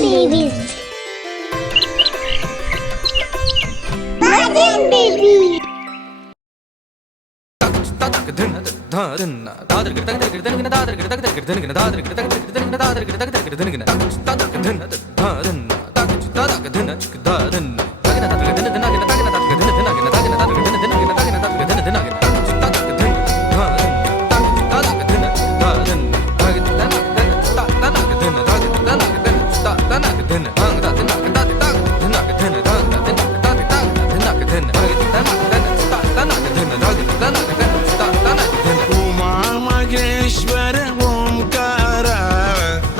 babies. Bhajan baby. Umamaheshwar ओंकार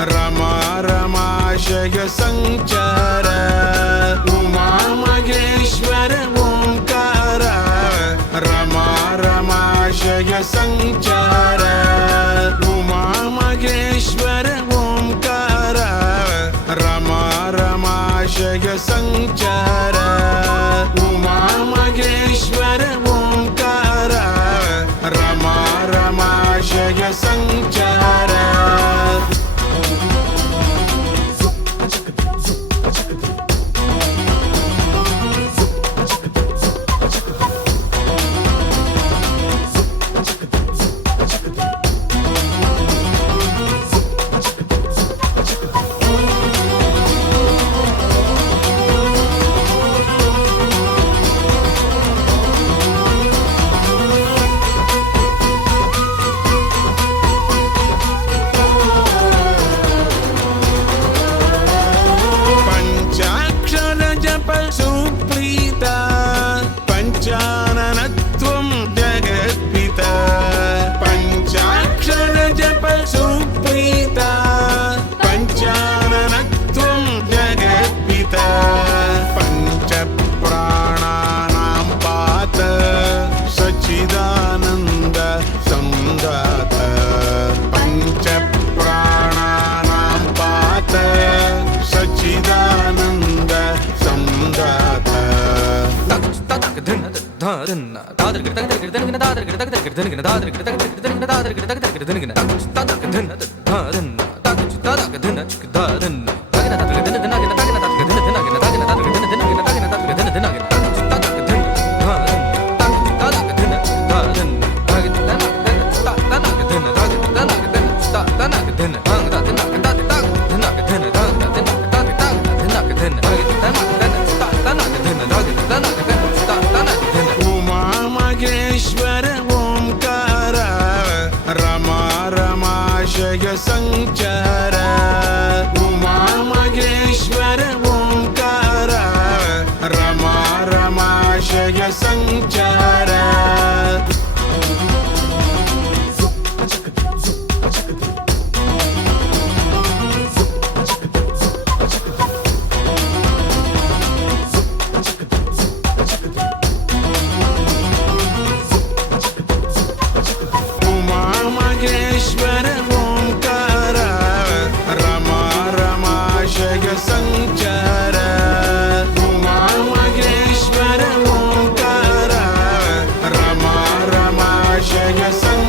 रमा रमाशय संचार उमामहेश्वर ओंकार रमा रमाशय संचार उमामहेश्वर ओंकार रमा रमाशय संचार उमामहेश्वर ओंकार रमा रमाशय संचार पंचाक्षर जप सुप्रीता पंचाननत्वं जगत्पिता पंचाक्षर जप सुप्रीता पंचाननत्वं जगत्पिता पंच प्राणानां पात सच्चिदानन्द संदात पंच प्राणानां पात सच्चिदानन्द संदात उमामहेश्वर ओंकार रमा रमाशय संचार उमामहेश्वर ओंकार रमा रमाशय संचार उमामहेश्वर ओंकार रमा रमाशय संचार उमामहेश्वर ओंकार रमा रमाशय संचार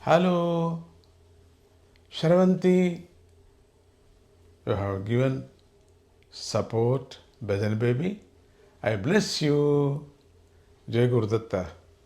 Hello, Shravanti. You have given support, Bhajan baby. I bless you. Jai Gurudatta.